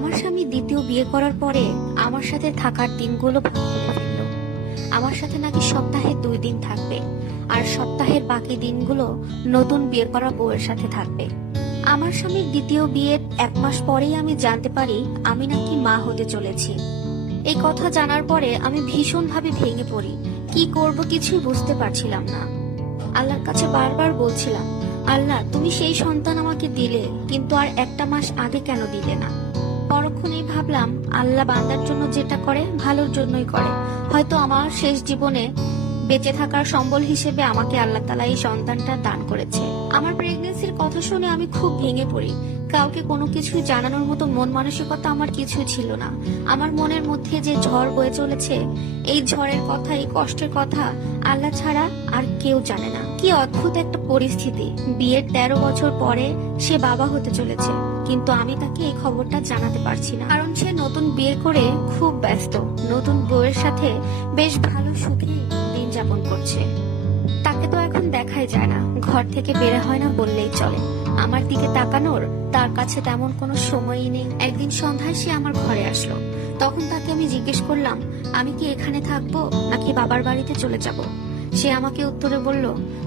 আমার স্বামী দ্বিতীয় বিয়ে করার পরে আমার সাথে থাকার দিনগুলো ভাগ করে ফেললো। আমার সাথে নাকি সপ্তাহে 2 দিন থাকবে, আর সপ্তাহের বাকি দিনগুলো নতুন বিয়ে করা বউয়ের সাথে থাকবে। আমার স্বামীর দ্বিতীয় বিয়ের 1 মাস পরেই আমি জানতে পারি আমি নাকি মা হতে চলেছি। এই কথা জানার পরে আমি ভীষণভাবে ভেঙে পড়ি। কি করব কিছুই বুঝতে পারছিলাম না। আল্লাহর কাছে বারবার বলছিলাম, আল্লাহ তুমি সেই সন্তান আমাকে দিলে, কিন্তু আর 1টা মাস আগে কেন দিলে না? পরক্ষণেই ভাবলাম, আল্লাহ বান্দার জন্য যেটা করে ভালোর জন্যই করে। হয়তো আমার শেষ জীবনে বেঁচে থাকার সম্বল হিসেবে আমাকে আল্লাহ তাআলা এই সন্তানটা দান করেছে। আমার প্রেগন্যান্সির কথা শুনে আমি খুব ভেঙে পড়ি। কাউকে কোনো কিছু জানানোর মতো মন মানসিকতা আমার কিছু ছিল না। আমার মনের মধ্যে যে ঝড় বয়ে চলেছে, এই ঝড়ের কথা, এই কষ্টের কথা আল্লাহ ছাড়া আর কেউ জানে না। কি অদ্ভুত একটা পরিস্থিতি। বিয়ের 13 বছর পরে সে বাবা হতে চলেছে, কিন্তু আমি তাকে এই খবরটা জানাতে পারছি না, কারণ সে নতুন বিয়ে করে খুব ব্যস্ত, নতুন বউয়ের সাথে বেশ ভালো সুখে দিন যাপন করছে। তাকে তো এখন দেখাই যায় না, ঘর থেকে বের হয় না বললেই চলে। আমার দিকে তাকানোর তার কাছে তেমন কোনো সময়ই নেই। একদিন সন্ধ্যায় সে আমার ঘরে আসলো। তখন তাকে আমি জিজ্ঞেস করলাম, আমি কি এখানে থাকবো নাকি বাবার বাড়িতে চলে যাব? সে আমাকে উত্তরে বলল,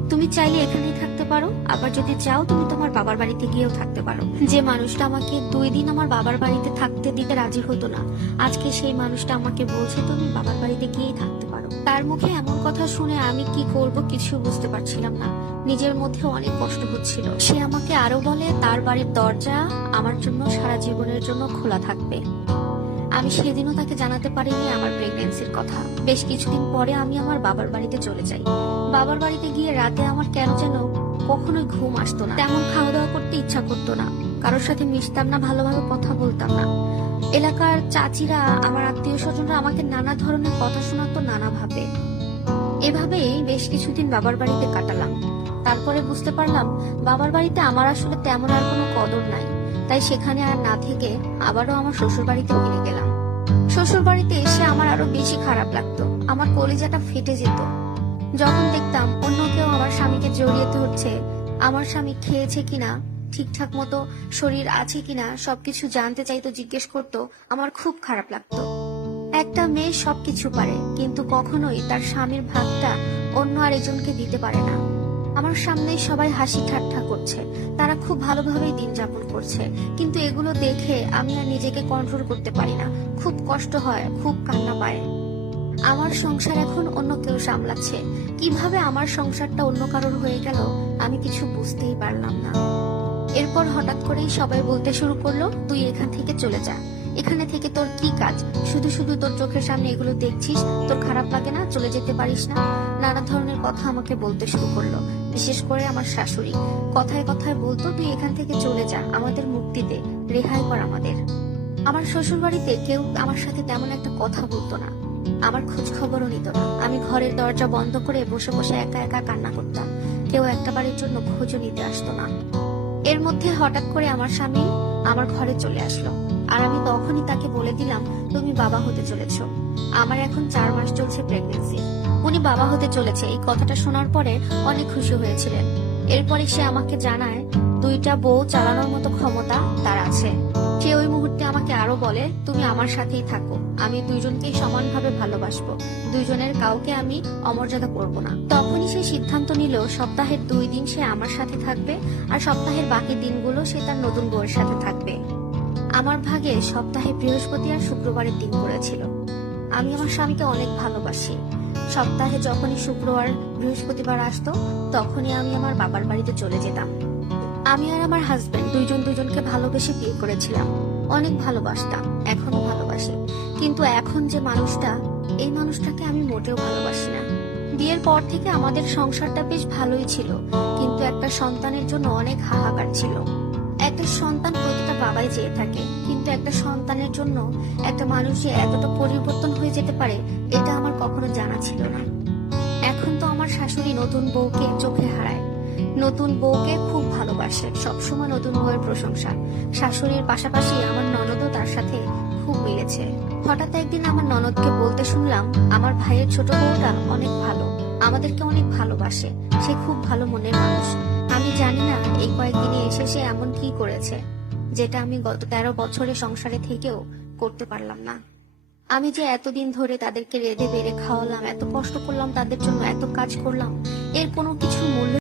তুমি চাইলে এখানেই থাকতে পারো, আবার যদি চাও তুমি তোমার বাবার বাড়িতে গিয়েও থাকতে পারো। যে মানুষটা আমাকে 2 দিন আমার বাবার বাড়িতে থাকতে দিতে রাজি হতো না, আজকে সেই মানুষটা আমাকে বলছে তুমি বাবার বাড়িতে গিয়েই থাকতে পারো। তার মুখে এমন কথা শুনে আমি কি করব কিছু বুঝতে পারছিলাম না। নিজের মধ্যে অনেক কষ্ট হচ্ছিল। সে আমাকে আরো বলে তার বাড়ির দরজা আমার জন্য সারা জীবনের জন্য খোলা থাকবে। আমি সেদিনও তাকে জানাতে পারিনি আমার প্রেগন্যান্সির কথা। বেশ কিছুদিন পরে আমি আমার বাবার বাড়িতে চলে যাই। বাবার বাড়িতে গিয়ে রাতে আমার কেন যেন কখনোই ঘুম আসতো না, তেমন খাওয়া দাওয়া করতে ইচ্ছা করতো না, কারোর সাথে মিশতাম না, ভালোভাবে কথা বলতাম না। এলাকার চাচিরা, আমার আত্মীয় স্বজনরা আমাকে নানা ধরনের কথা শোনাতো নানাভাবে। এভাবেই বেশ কিছুদিন বাবার বাড়িতে কাটালাম। তারপরে বুঝতে পারলাম বাবার বাড়িতে আমার আসলে তেমন আর কোনো কদর নাই। তাই সেখানে আর না থেকে আবারও আমার শ্বশুর বাড়িতে ফিরে গেলাম। শ্বশুর বাড়িতে এসে আমার আরো বেশি খারাপ লাগতো। আমার কলিজাটা ফেটে যেত যখন দেখতাম অন্য কেউ আমার স্বামীকে জড়িয়ে ধরছে। আমার স্বামী খেয়েছে কিনা, ঠিকঠাক মতো শরীর আছে কিনা সবকিছু জানতে চাইতো, জিজ্ঞেস করতো। আমার খুব খারাপ লাগতো। একটা মেয়ে সবকিছু পারে, কিন্তু কখনোই তার স্বামীর ভাগটা অন্য আরেকজনকে দিতে পারে না। আমার সামনেই সবাই হাসি ঠাট্টা করছে, তারা খুব ভালোভাবেই দিন যাপন করছে, কিন্তু এগুলো দেখে আমি আর নিজেকে কন্ট্রোল করতে পারি না। খুব কষ্ট হয়, খুব কান্না পায়। আমার সংসার এখন অন্য কেউ সামলাচ্ছে। কিভাবে আমার সংসারটা অন্য কারোর হয়ে গেল আমি কিছু বুঝতেই পারলাম না। এরপর হঠাৎ করেই সবাই বলতে শুরু করলো, তুই এখান থেকে চলে যা, এখানে থেকে তোর কি কাজ, শুধু শুধু তোর চোখের সামনে এগুলো দেখছিস, তোর খারাপ লাগে না, চলে যেতে পারিস না? নানা ধরনের কথা আমাকে বলতে শুরু করলো। বিশেষ করে আমার শাশুড়ি কথায় কথায় বলতো, তুই এখান থেকে চলে যা, আমাদের মুক্তি দে, রেহাই কর আমাদের। আমার শ্বশুর বাড়িতে কেউ আমার সাথে তেমন একটা কথা বলতো না, আমার খোঁজ খবরও নিত না। আমি ঘরের দরজা বন্ধ করে বসে বসে একা একা কান্না করতাম। কেউ একটা বাড়ির জন্য খোঁজও নিতে আসতো না। এর মধ্যে হঠাৎ করে আমার স্বামী আমার ঘরে চলে আসলো, আর আমি তখনই তাকে বলে দিলাম, তুমি বাবা হতে চলেছ। আমার এখন 4 মাস চলছে প্রেগন্যান্সি। উনি বাবা হতে চলেছে এই কথাটা শোনার পরে অনেক খুশি হয়েছিলেন। এরপরে সে আমাকে জানায় 2টা বউ চালানোর মতো ক্ষমতা তার আছে। সে ওই মুহূর্তে আমাকে আরো বলে, তুমি আমার সাথেই থাকো, আমি 2জনকেই সমানভাবে ভালোবাসবো, 2জনের কাউকে আমি অমর্যাদা করব না। তখনই সে সিদ্ধান্ত নিল সপ্তাহের 2 দিন সে আমার সাথে থাকবে, আর সপ্তাহের বাকি দিনগুলো সে তার নতুন বউয়ের সাথে থাকবে। আমার ভাগে সপ্তাহে বৃহস্পতি আর শুক্রবারের দিন পড়েছিল। আমি আমার স্বামীকে অনেক ভালোবাসি। সপ্তাহে যখনই শুক্রবার বৃহস্পতিবার আসতো, তখনই আমি আমার বাবার বাড়িতে চলে যেতাম। আমি আর আমার হাজবেন্ড 2জন 2জনকে ভালোবেসে বিয়ে করেছিলাম। অনেক ভালোবাসতাম, এখনো ভালোবাসি, কিন্তু এখন যে মানুষটা, এই মানুষটাকে আমি মোটেও ভালোবাসি না। বিয়ের পর থেকে আমাদের সংসারটা বেশ ভালোই ছিল, কিন্তু একটা সন্তানের জন্য অনেক হাহাকার ছিল। একটা সন্তান প্রতিটা বাবাই চেয়ে থাকে, কিন্তু একটা সন্তানের জন্য একটা মানুষ যে এতটা পরিবর্তন হয়ে যেতে পারে এটা আমার কখনো জানা ছিল না। এখন তো আমার শাশুড়ি নতুন বউকে চোখে হারায়, নতুন বউকে খুব ভালোবাসে, সবসময় নতুন বউয়ের প্রশংসা। শাশুড়ির পাশাপাশি আমার ননদও তার সাথে খুব মিলেছে। হঠাৎ একদিন আমার ননদকে বলতে শুনলাম, আমার ভাইয়ের ছোট বউটা অনেক ভালো, আমাদেরকে অনেক ভালোবাসে, সে খুব ভালো মনের মানুষ। আমি জানি না এই কয়েকদিনে এসে সে এমন কি করেছে। যেটা আমি গত 13 বছরের সংসারে থেকেও করতে পারলাম না। আমি যে এতদিন ধরে তাদেরকে রেঁধে বেড়ে খাওয়ালাম, এত কষ্ট করলাম তাদের জন্য, এত কাজ করলাম, এর কোনো কিছুর মূল্য